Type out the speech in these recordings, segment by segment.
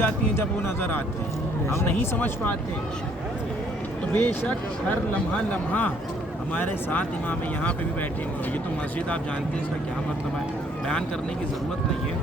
جاتی ہیں جب وہ نظر آتے ہیں، ہم نہیں سمجھ پاتے ہیں۔ تو بے شک ہر لمحہ لمحہ ہمارے ساتھ امام یہاں پہ بھی بیٹھے ہوئے، یہ تو مسجد آپ جانتے ہیں اس کا کیا مطلب ہے، بیان کرنے کی ضرورت نہیں ہے۔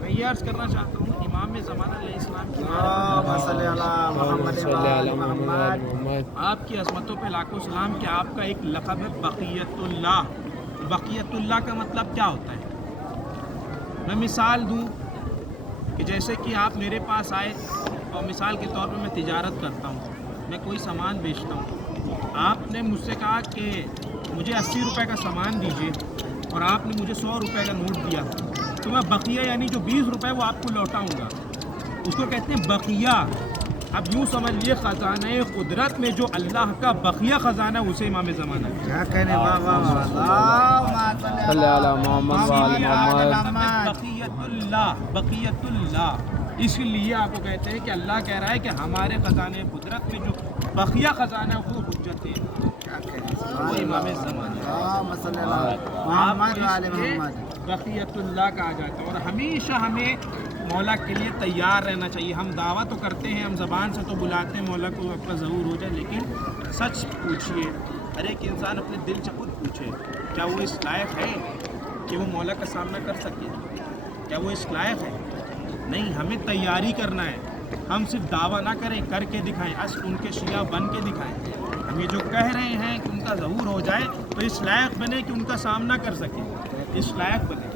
میں یہ عرض کرنا چاہتا ہوں امام زمانہ علیہ السلام کی آپ کی عظمتوں پہ لاکھوں سلام کہ آپ کا ایک لقب ہے بقیت اللہ۔ بقیت اللہ کا مطلب کیا ہوتا ہے؟ میں مثال دوں کہ جیسے کہ آپ میرے پاس آئے اور مثال کے طور پہ میں تجارت کرتا ہوں، میں کوئی سامان بیچتا ہوں، آپ نے مجھ سے کہا کہ مجھے 80 روپے کا سامان دیجیے اور آپ نے مجھے 100 روپے کا نوٹ دیا، تو میں بقیہ یعنی جو 20 روپے وہ آپ کو لوٹاؤں گا، اس کو کہتے ہیں بقیہ۔ اب یوں سمجھ لیے خزانہ قدرت میں جو اللہ کا بقیہ خزانہ اسے امام زمانہ کیا کہنے بقیت اللہ، بقیت اللہ، اس لیے آپ کو کہتے ہیں کہ اللہ کہہ رہا ہے کہ ہمارے خزانے قدرت میں جو بقیہ خزانہ وہ حجت ہے، وہ امام زمانہ بقیت اللہ کہا جاتا ہے۔ اور ہمیشہ ہمیں مولا کے لیے تیار رہنا چاہیے۔ ہم دعویٰ تو کرتے ہیں، ہم زبان سے تو بلاتے ہیں مولا کو اپنا ظہور ہو جائے، لیکن سچ پوچھیے، ہر ایک انسان اپنے دل سے خود پوچھے کیا وہ اس لائق ہے کہ وہ مولا کا سامنا کر سکے؟ کیا وہ اس لائق ہے؟ نہیں، ہمیں تیاری کرنا ہے۔ ہم صرف دعویٰ نہ کریں، کر کے دکھائیں، ان کے شیعہ بن کے دکھائیں۔ ہم یہ جو کہہ رہے ہیں کہ ان کا ظہور ہو جائے تو اس لائق بنے کہ ان کا سامنا کر سکیں، اس لائق بنے۔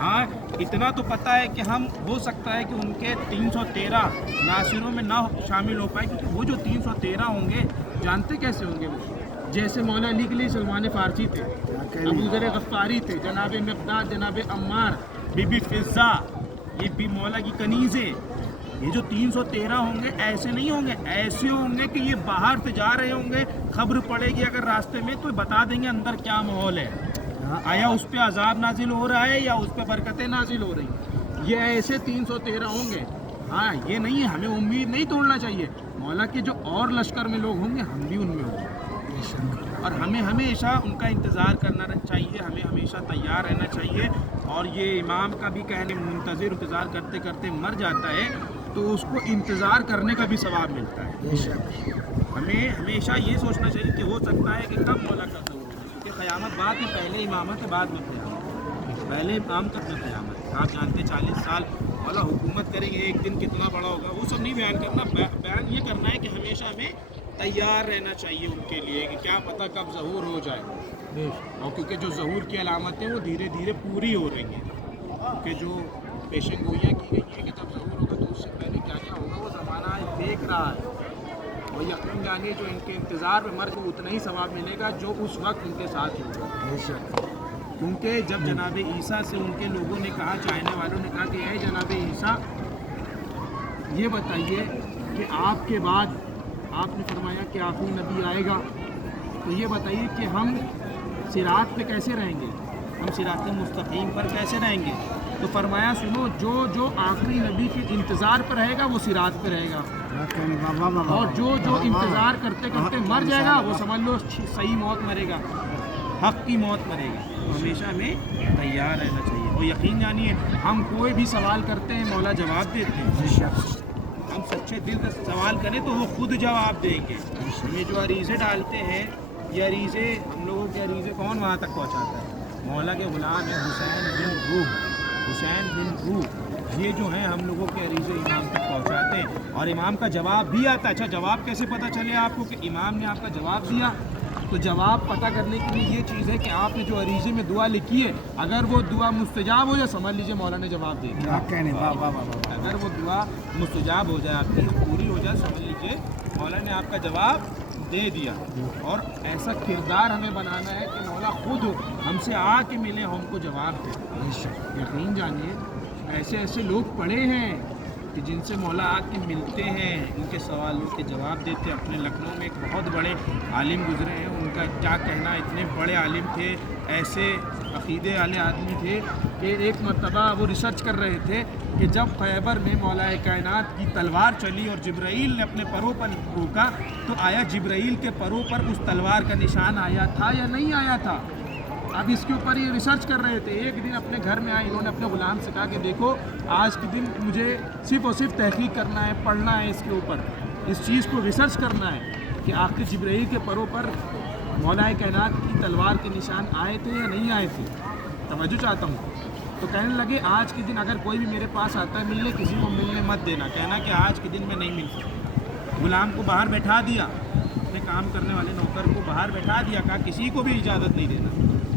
ہاں اتنا تو پتہ ہے کہ ہم ہو سکتا ہے کہ ان کے 313 ناصروں میں نہ شامل ہو پائے، کیونکہ وہ جو 313 ہوں گے جانتے کیسے ہوں گے؟ وہ جیسے مولا علی کے لیے سلمان فارسی تھے، ابو ذر غفاری تھے، جناب مقداد، جناب عمار، بی بی فضہ، یہ بھی مولا کی کنیزیں، یہ جو 313 ہوں گے ایسے نہیں ہوں گے، ایسے ہوں گے کہ یہ باہر سے جا رہے ہوں گے، خبر پڑے گی اگر راستے میں تو بتا دیں گے اندر کیا ماحول ہے، آیا اس پہ عذاب نازل ہو رہا ہے یا اس پہ برکتیں نازل ہو رہی ہیں۔ یہ ایسے 313 ہوں گے۔ ہاں یہ نہیں ہے، ہمیں امید نہیں توڑنا چاہیے، مولا کے جو اور لشکر میں لوگ ہوں گے ہم بھی ان میں ہوں گے، اور ہمیں ہمیشہ ان کا انتظار کرنا چاہیے، ہمیں ہمیشہ تیار رہنا چاہیے۔ اور یہ امام کا بھی کہنے منتظر انتظار کرتے کرتے مر جاتا ہے تو اس کو انتظار کرنے کا بھی ثواب ملتا ہے۔ ہمیں ہمیشہ یہ سوچنا چاہیے کہ ہو سکتا ہے کہ کب مولا کا ظہور ہو، کیونکہ قیامت بعد میں، پہلے امامت ہے بعد میں قیامت، پہلے امام تک میں قیامت۔ آپ جانتے 40 سال مولا حکومت کریں گے، ایک دن کتنا بڑا ہوگا وہ سب نہیں بیان کرنا، بیان یہ کرنا ہے کہ ہمیشہ ہمیں تیار رہنا چاہیے ان کے لیے کہ کیا پتہ کب ظہور ہو جائے۔ اور کیونکہ جو ظہور کی علامتیں وہ دھیرے دھیرے پوری ہو رہی ہیں، کیونکہ جو پیشن گوئیاں کی گئی ہیں کہ جب ظہور ہوگا تو اس سے پہلے کیا کیا ہوگا وہ زمانہ دیکھ رہا ہے، اور یقین جانیے جو ان کے انتظار میں مر کو اتنا ہی ثواب ملے گا جو اس وقت ان کے ساتھ ہوگا۔ کیونکہ جب جناب عیسیٰ سے ان کے لوگوں نے کہا، چاہنے والوں نے کہا کہ اے جناب عیسیٰ یہ بتائیے کہ آپ کے بعد آپ نے فرمایا کہ آخری نبی آئے گا، تو یہ بتائیے کہ ہم صراط پہ کیسے رہیں گے، ہم صراط مستقیم پر کیسے رہیں گے؟ تو فرمایا سنو، جو آخری نبی کے انتظار پر رہے گا وہ صراط پہ رہے گا، اور جو انتظار کرتے کرتے مر جائے گا وہ سمجھ لو صحیح موت مرے گا، حق کی موت مرے گا۔ تو ہمیشہ ہمیں تیار رہنا چاہیے، اور یقین جانیے ہم کوئی بھی سوال کرتے ہیں مولا جواب دیتے ہیں، ہم سچے دل سے سوال کریں تو وہ خود جواب دیں گے۔ یہ جو عریضے ڈالتے ہیں، یہ عریضے ہم لوگوں کے عریضے کون وہاں تک پہنچاتا ہے؟ مولا کے غلام ہیں حسین بن روح، یہ جو ہیں ہم لوگوں کے عریضے امام تک پہنچاتے ہیں، اور امام کا جواب بھی آتا ہے۔ اچھا جواب کیسے پتہ چلے آپ کو کہ امام نے آپ کا جواب دیا؟ تو جواب پتہ کرنے کے لیے یہ چیز ہے کہ آپ نے جو عریضے میں دعا لکھی ہے، اگر وہ دعا مستجاب ہو جائے سمجھ لیجیے مولا نے جواب دے دیا۔ اگر وہ دعا مستجاب ہو جائے، آپ کی پوری ہو جائے، سمجھ لیجیے مولا نے آپ کا جواب دے دیا۔ اور ایسا کردار ہمیں بنانا ہے کہ مولا خود ہم سے آ کے ملے، ہم کو جواب دے۔ یقین جانیے ایسے ایسے لوگ پڑے ہیں کہ جن سے مولا آ کے ملتے ہیں، ان کے سوالوں کے جواب دیتے۔ اپنے لکھنؤ میں ایک بہت بڑے عالم گزرے ہیں، ان کا کیا کہنا، اتنے بڑے عالم تھے، ایسے عقیدے والے آدمی تھے کہ ایک مرتبہ وہ ریسرچ کر رہے تھے کہ جب خیبر میں مولا کائنات کی تلوار چلی اور جبرائیل نے اپنے پروں پر روکا تو آیا جبرائیل کے پروں پر اس تلوار کا نشان آیا تھا یا نہیں آیا تھا؟ اب اس کے اوپر یہ ریسرچ کر رہے تھے. ایک دن اپنے گھر میں آئے, انہوں نے اپنے غلام سے کہا کہ دیکھو آج کے دن مجھے صرف اور صرف تحقیق کرنا ہے, پڑھنا ہے اس کے اوپر, اس چیز کو ریسرچ کرنا ہے کہ آخر جبرائیل کے پروں پر مولا کائنات کی تلوار کے نشان آئے تھے یا نہیں آئے تھے. توجہ چاہتا ہوں. تو کہنے لگے آج کے دن اگر کوئی بھی میرے پاس آتا ہے ملنے, کسی کو ملنے مت دینا, کہنا کہ آج کے دن میں نہیں مل سکتا. غلام کو باہر بیٹھا دیا, اپنے کام کرنے والے نوکر کو باہر بیٹھا دیا, کہا کسی کو بھی اجازت نہیں دینا.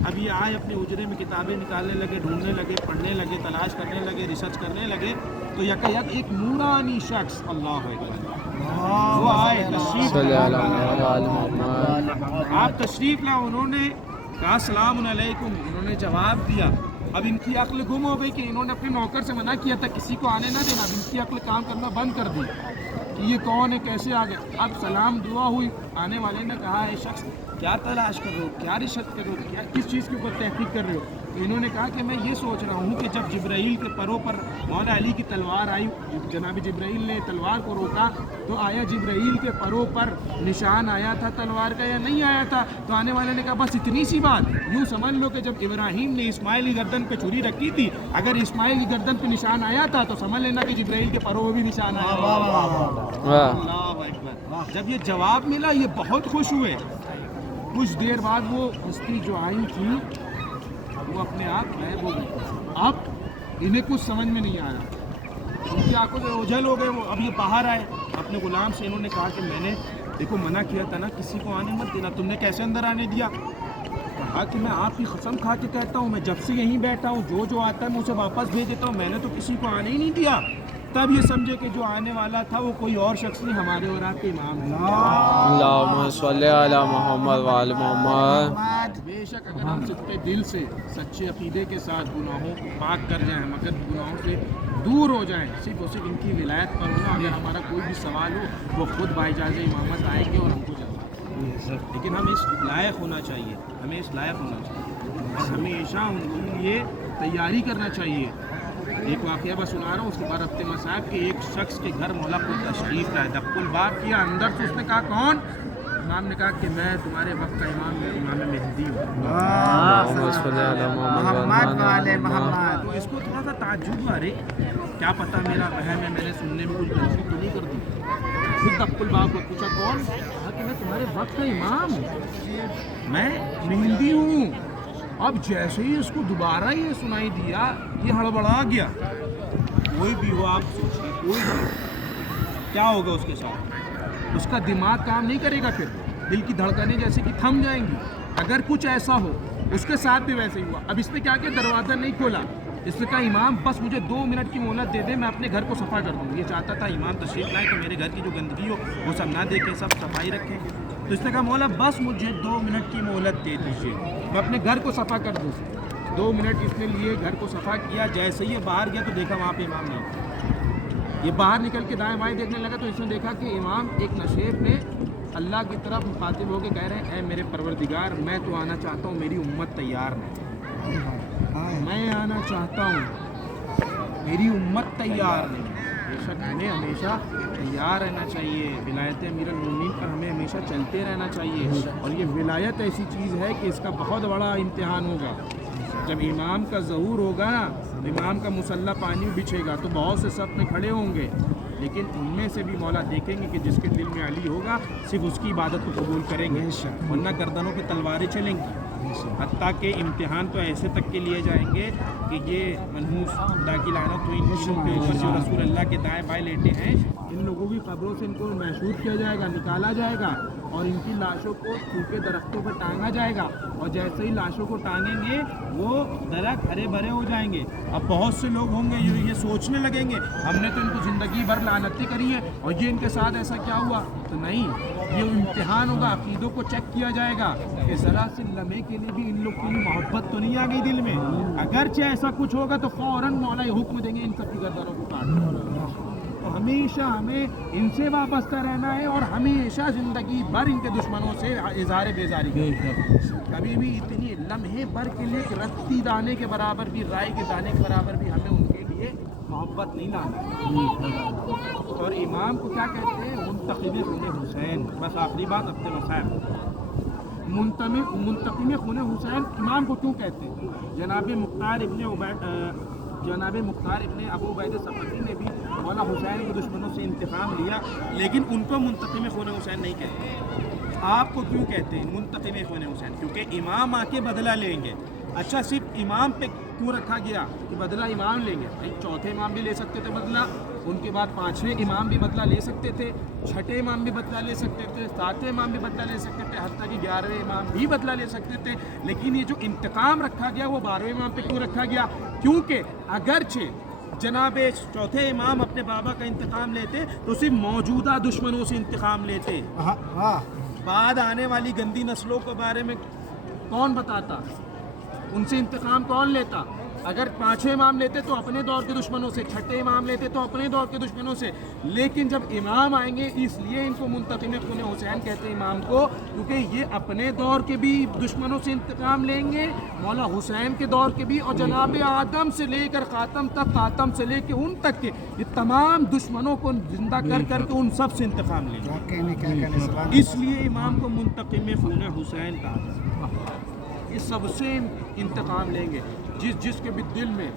اب یہ آئے اپنے اجرے میں کتابیں نکالنے لگے, ڈھونڈنے لگے, پڑھنے لگے, تلاش کرنے لگے, ریسرچ کرنے لگے. تو یکایک ایک نورانی شخص, اللہ اکبر, وہ آئے تشریف آپ تشریف لا. انہوں نے کہا السلام علیکم, انہوں نے جواب دیا. اب ان کی عقل گم ہو گئی کہ انہوں نے اپنے نوکر سے منع کیا تھا کسی کو آنے نہ دینا. اب ان کی عقل کام کرنا بند کر دی کہ یہ کون ہے, کیسے آ گئے. اب سلام دعا ہوئی. آنے والے نے کہا اے شخص کیا تلاش کر رہے ہو, کیا ریسرچ کر رہے ہو, کیا کس چیز کے اوپر تحقیق کر رہے ہو. تو انہوں نے کہا کہ میں یہ سوچ رہا ہوں کہ جب جبرائیل کے پروں پر مولا علی کی تلوار آئی, جناب جبرائیل نے تلوار کو روکا, تو آیا جبرائیل کے پروں پر نشان آیا تھا تلوار کا یا نہیں آیا تھا. تو آنے والے نے کہا بس اتنی سی بات, یوں سمجھ لو کہ جب ابراہیم نے اسماعیل کی گردن پہ چھری رکھی تھی, اگر اسماعیل کی گردن پہ نشان آیا تھا تو سمجھ لینا کہ جبرائیل کے پروں میں بھی نشان آیا. اللہ اکبر. جب یہ جواب ملا یہ بہت خوش ہوئے. کچھ دیر بعد وہ ہستی جو آئی تھی وہ اپنے آپ غائب ہو گئی. اب انہیں کچھ سمجھ میں نہیں آیا, ان کی آنکھوں سے اوجھل ہو گئے وہ. اب یہ باہر آئے اپنے غلام سے, انہوں نے کہا کہ میں نے دیکھو منع کیا تھا نا کسی کو آنے مت دینا, تم نے کیسے اندر آنے دیا. کہا کہ میں آپ کی قسم کھا کے کہتا ہوں, میں جب سے یہیں بیٹھا ہوں جو آتا ہے میں اسے واپس بھیج دیتا ہوں, میں نے تو کسی کو آنے ہی نہیں دیا. تب یہ سمجھے کہ جو آنے والا تھا وہ کوئی اور شخص نہیں, ہمارے اور آپ کے امام ہیں. اللہم صلی علی محمد وعلی محمد. بے شک اگر ہم سچے دل سے, سچے عقیدے کے ساتھ گناہوں کو پاک کر جائیں, مگر گناہوں سے دور ہو جائیں, صرف اور صرف ان کی ولایت پر ہونا. اگر ہمارا کوئی بھی سوال ہو وہ خود باجازِ امامت آئیں گے اور ہم کو جواب. لیکن ہمیں اس لائق ہونا چاہیے, ہمیں اس لائق ہونا چاہیے اور ہمیشہ ان کے لیے تیاری کرنا چاہیے. ایک واقعہ بس سنا رہا ہوں, اس کے بعد ہفتے مصاحب کے ایک شخص کے گھر مولا کو تشریف لائے. دق الباب کیا, اندر سے اس نے کہا کون؟ امام نے کہا کہ میں تمہارے وقت کا امام, میں امام مہدی ہوں. محمد والے محمد. تو اس کو تھوڑا سا تعجب ہوا, ارے کیا پتہ میرا وہم ہے, میں نے سننے میں کچھ غلطی تو نہیں کر دی. پھر دق الباب کو پوچھا کون؟ کہا کہ میں تمہارے وقت کا امام, میں مہدی ہوں. اب جیسے ہی اس کو دوبارہ یہ سنائی دیا یہ ہڑبڑا گیا. کوئی بھی ہو آپ سوچیے, کوئی بھی کیا ہوگا اس کے ساتھ, اس کا دماغ کام نہیں کرے گا, پھر دل کی دھڑکنیں جیسے کہ تھم جائیں گی. اگر کچھ ایسا ہو, اس کے ساتھ بھی ویسے ہی ہوا. اب اس نے کیا کیا, دروازہ نہیں کھولا, اس نے کہا امام بس مجھے 2 منٹ کی مہلت دے دے, میں اپنے گھر کو صفا کر دوں. یہ چاہتا تھا امام تشریف لائے کہ میرے گھر کی جو گندگی ہو وہ سب نہ دیکھیں, سب صفائی رکھیں. تو اس نے کہا مولا بس مجھے 2 منٹ کی مہلت دے دیجیے, میں اپنے گھر کو صفا کر دوں. 2 منٹ اس نے لیے, گھر کو صفا کیا. جیسے ہی یہ باہر گیا تو دیکھا وہاں پہ امام نہیں. یہ باہر نکل کے دائیں بائیں دیکھنے لگا تو اس نے دیکھا کہ امام ایک نشیب میں اللہ کی طرف مخاطب ہو کے کہہ رہے ہیں اے میرے پروردگار, میں تو آنا چاہتا ہوں, میری امت تیار نہیں. میں آنا چاہتا ہوں, میری امت تیار نہیں. بے شک ہمیں ہمیشہ تیار رہنا چاہیے, ولایت امیر المومنین پر ہمیں ہمیشہ چلتے رہنا چاہیے. اور یہ ولایت ایسی چیز ہے کہ اس کا بہت بڑا امتحان ہوگا. جب امام کا ظہور ہوگا نا, امام کا مسلح پانی بچھے گا تو بہت سے صف میں کھڑے ہوں گے, لیکن ان میں سے بھی مولا دیکھیں گے کہ جس کے دل میں علی ہوگا صرف اس کی عبادت کو قبول کریں گے, ورنہ گردنوں کی تلواریں چلیں گی. حتیٰ کہ امتحان تو ایسے تک کے لیے جائیں گے کہ یہ منحوس خدا کی لعنت ہوئی ان کے اوپر جو رسول اللہ کے دائیں بائیں لیٹے ہیں, ان لوگوں کی قبروں سے ان کو محشور کیا جائے گا, نکالا جائے گا, اور ان کی لاشوں کو سوکھے درختوں پر ٹانگا جائے گا. اور جیسے ہی لاشوں کو ٹانگیں گے وہ درخت ہرے بھرے ہو جائیں گے. اب بہت سے لوگ ہوں گے یہ سوچنے لگیں گے ہم نے تو ان کو زندگی بھر لعنتیں کری ہے اور یہ ان کے ساتھ ایسا کیا ہوا. تو نہیں, یہ امتحان ہوگا, عقیدوں کو چیک کیا جائے گا کہ ذرا سے لمحے کے لیے بھی ان لوگ کی محبت تو نہیں آ گئی دل میں. اگرچہ ایسا کچھ ہوگا تو فوراً مولا یہ حکم دیں گے ان سب کی گردنوں کو کاٹ دو. تو ہمیشہ ہمیں ان سے وابستہ رہنا ہے اور ہمیشہ زندگی بھر ان کے دشمنوں سے اظہار بیزاری کرنا. کبھی بھی اتنی لمحے بھر کے لیے رتی دانے کے برابر بھی, رائے کے دانے کے برابر بھی ہمیں ان کے لیے محبت نہیں لانا. اور امام کو کیا کہتے ہیں, منتخب حسین. بس آخری بات ہفتے مصاحب, منتقم خون حسین امام کو کیوں کہتے ہیں؟ جناب مختار ابن ابو عبید ثقفی نے بھی مولا حسین کے دشمنوں سے انتقام لیا، لیکن ان کو منتقم خون حسین نہیں کہتے۔ آپ کو کیوں کہتے ہیں منتقم خون حسین؟ کیونکہ امام آ کے بدلہ لیں گے۔ اچھا، صرف امام پہ کیوں رکھا گیا کہ بدلہ امام لیں گے؟ بھائی چوتھے امام بھی لے سکتے تھے بدلہ، ان کے بعد پانچویں امام بھی بدلہ لے سکتے تھے، چھٹے امام بھی بدلہ لے سکتے تھے، ساتویں امام بھی بدلہ لے سکتے تھے، حتیٰ کہ 11ویں امام بھی بدلہ لے سکتے تھے، لیکن یہ جو انتقام رکھا گیا وہ 12ویں امام پہ کیوں رکھا گیا؟ کیونکہ اگرچہ جناب چوتھے امام اپنے بابا کا انتقام لیتے تو صرف موجودہ دشمنوں سے انتقام لیتے، بعد آنے والی گندی نسلوں کے بارے میں کون بتاتا؟ ان سے انتقام کون لیتا؟ اگر پانچویں امام لیتے تو اپنے دور کے دشمنوں سے، چھٹے امام لیتے تو اپنے دور کے دشمنوں سے، لیکن جب امام آئیں گے اس لیے ان کو منتقم خون حسین کہتے ہیں امام کو، کیونکہ یہ اپنے دور کے بھی دشمنوں سے انتقام لیں گے، مولا حسین کے دور کے بھی، اور جناب آدم سے لے کر خاتم تک، خاتم سے لے کے ان تک کے یہ تمام دشمنوں کو زندہ کر کر کے ان سب سے انتقام لیں گے۔ اس لیے امام کو منتقم خون حسین کہا جاتا ہے۔ یہ سب سے انتقام لیں گے، جس کے بھی دل میں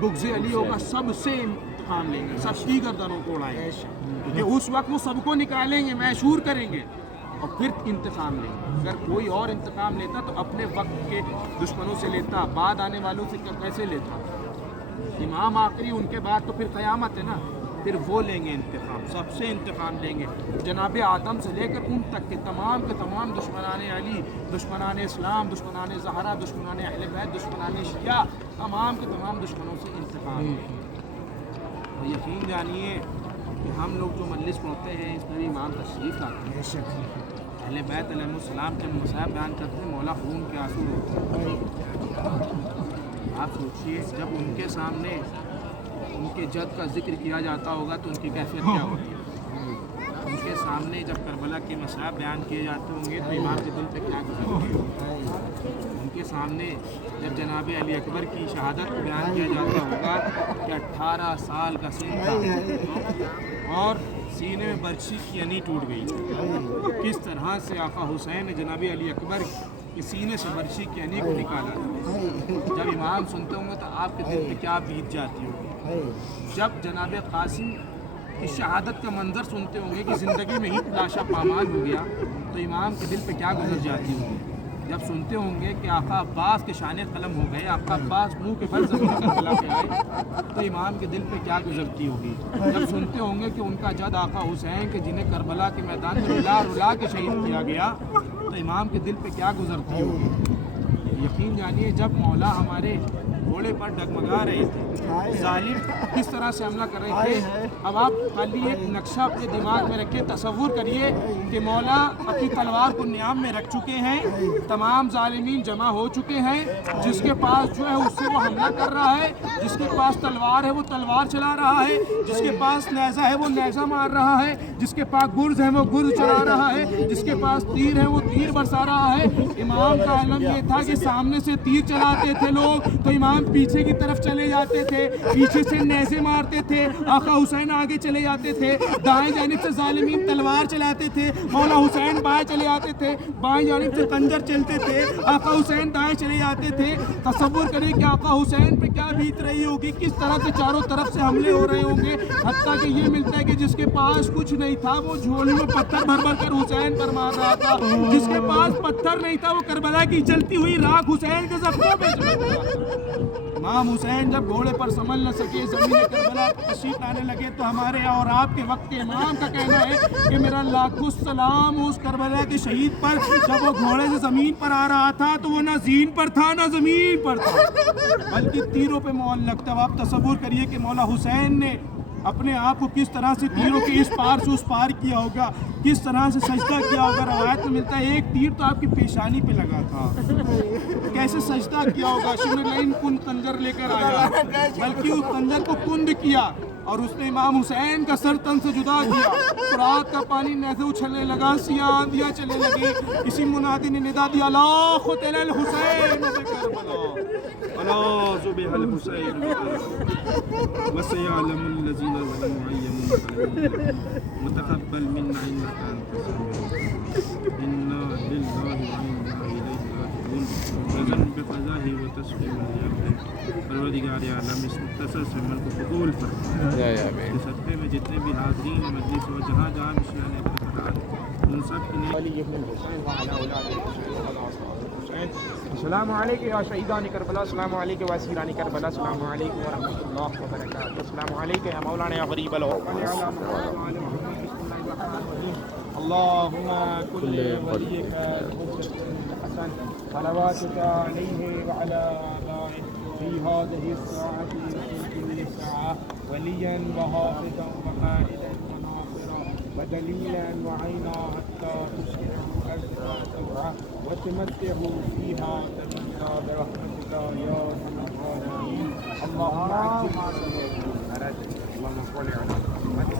بغض علی ہوگا سب سے انتقام لیں گے، سب کی گردنوں کو اڑائیں گے، کیونکہ اس وقت وہ سب کو نکالیں گے، محشور کریں گے اور پھر انتقام لیں گے۔ اگر کوئی اور انتقام لیتا تو اپنے وقت کے دشمنوں سے لیتا، بعد آنے والوں سے کیسے لیتا؟ امام آخری، ان کے بعد تو پھر قیامت ہے نا، پھر وہ لیں گے انتقام، سب سے انتقام لیں گے۔ جناب آدم سے لے کر ان تک کے تمام دشمنان علی، دشمنان اسلام، دشمنان زہرا، دشمنان اہل بیت، دشمنان شیعہ، تمام کے تمام دشمنوں سے انتقام لیں گے۔ اور یقین جانیے کہ ہم لوگ جو مجلس پڑھتے ہیں اس میں بھی امام تشریف لاتے ہیں، اہل بیت علیہ السلام کے مصائب بیان کرتے ہیں، مولا خون کے آنسو روتے ہیں۔ آپ سوچئے جب ان کے سامنے ان کے جد کا ذکر کیا جاتا ہوگا تو ان کی کیفیت کیا ہوگی؟ ان کے سامنے جب کربلا کے مصائب بیان کیے جاتے ہوں گے تو امام کے دل پہ کیا گزرتی ہوگی؟ ان کے سامنے جب جناب علی اکبر کی شہادت کو بیان کیا جاتا ہوگا کہ 18 سال کا سن تھا اور سینے میں برچی کی انی ٹوٹ گئی، کس طرح سے آقا حسین نے جناب علی اکبر کے سینے سے برچی کی انی کو نکالا۔ جب امام سنتے ہوں گے تو آپ کے دل پہ کیا بیت جاتی ہوگی؟ جب جناب قاسم کی شہادت کا منظر سنتے ہوں گے کہ زندگی میں ہی لاشا پامال ہو گیا تو امام کے دل پہ کیا گزر جاتی ہوگی؟ جب سنتے ہوں گے کہ آقا عباس کے شانے قلم ہو گئے، آقا عباس منہ کے بل زمین کربلا پہ آئے تو امام کے دل پہ کیا گزرتی ہوگی؟ جب سنتے ہوں گے کہ ان کا جد آقا حسین کے جنہیں کربلا کے میدان میں رلا کے شہید کیا گیا تو امام کے دل پہ کیا گزرتی ہوگی؟ یقین جانیے جب مولا ہمارے گھوڑے پر ڈگمگا رہے تھے، ظالم کس طرح سے حملہ کر رہے تھے، اب آپ خالی ایک نقشہ اپنے دماغ میں رکھے، تصور کریے کہ مولا اپنی تلوار کو نیام میں رکھ چکے ہیں، تمام ظالمین جمع ہو چکے ہیں، جس کے پاس جو ہے اس سے وہ حملہ کر رہا ہے، جس کے پاس تلوار ہے وہ تلوار چلا رہا ہے، جس کے پاس نیزہ ہے وہ نیزہ مار رہا ہے، جس کے پاس گرز ہے وہ گرز چلا رہا ہے، جس کے پاس تیر ہے وہ تیر برسا رہا ہے۔ امام کا علم یہ تھا کہ سامنے سے تیر چلاتے تھے لوگ تو امام پیچھے کی طرف چلے جاتے تھے، پیچھے سے نیزے مارتے تھے، آقا حسین آگے چلے جاتے تھے، دائیں جانب سے ظالمین تلوار چلاتے تھے، مولا حسین بائیں چلے جاتے تھے، بائیں جانب سے خنجر چلتے تھے، آقا حسین دائیں چلے جاتے تھے۔ تصور کریں کہ آقا حسین پہ کیا بیت رہی ہوگی، کس طرح سے چاروں طرف سے حملے ہو رہے ہوں گے، حتیٰ کہ یہ ملتا ہے کہ جس کے پاس کچھ نہیں تھا وہ جھولی میں پتھر بھر بھر کر حسین پر مار رہا تھا، جس کے پاس پتھر نہیں تھا وہ کربلا کی جلتی ہوئی راکھ حسین کے زخموں پہ چڑھ رہا تھا۔ امام حسین جب گھوڑے پر سنبھل نہ سکے، زمین کربلا تشریف لانے لگے تو ہمارے اور آپ کے وقت کے امام کا کہنا ہے کہ میرا لاکھوں سلام اس کربلا کے شہید پر، جب وہ گھوڑے سے زمین پر آ رہا تھا تو وہ نہ زین پر تھا نہ زمین پر تھا بلکہ تیروں پہ معلق تھا۔ آپ تصور کریے کہ مولا حسین نے اپنے آپ کو کس طرح سے تیروں کے اس پار سے اس پار کیا ہوگا، کس طرح سے سجدہ کیا ہوگا۔ روایت میں ملتا ہے ایک تیر تو آپ کی پیشانی پہ لگا تھا، کیسے سجدہ کیا ہوگا۔ شمر لین کن کنجر لے کر آیا، بلکہ اس کنجر کو کند کیا، اور اس نے امام حسین کا سر تن سے جدا کیا، فرات کا پانی نیزے اچھلنے لگا، سیاہ آندیاں چلنے لگی، کسی منادی نے ندا دیا لا قتل الحسین بکربلا ولا ذبح الحسین وسيعلم الذين ظلموا أي منقلب وتقبل منا إنك أنت السميع إنا لله وإنا إليه راجعون وزن بقضائه وتسليم اليمين پروردگار عالم اس مختصر سے عمل کو قبول فرما اس صدقے میں جتنے بھی حاضرین مجلس اور جہاں جہاں مشران اقتدار ان سب کے لیے علی ابن الحسین وعلى اولاد الحسین السلام علیکم یا شہیدان کربلا، السلام علیکم یا اسیران کربلا، السلام علیکم ورحمۃ اللہ وبرکاتہ، السلام علیکم یا مولانا یا غریب الوطن اللهم كل وليك الحجة الحسن صلواتك عليه وعلى آبائه في هذه الساعة وفي كل ساعة وليا وحافظا وقائدا وناصرا ودليلا وعينا حتى تسكنه أرضا سبعا وتمتعه فيها تميلا برحمتك يا أرحم الراحمين اللهم عجل ما سمعت اللهم صل على محمد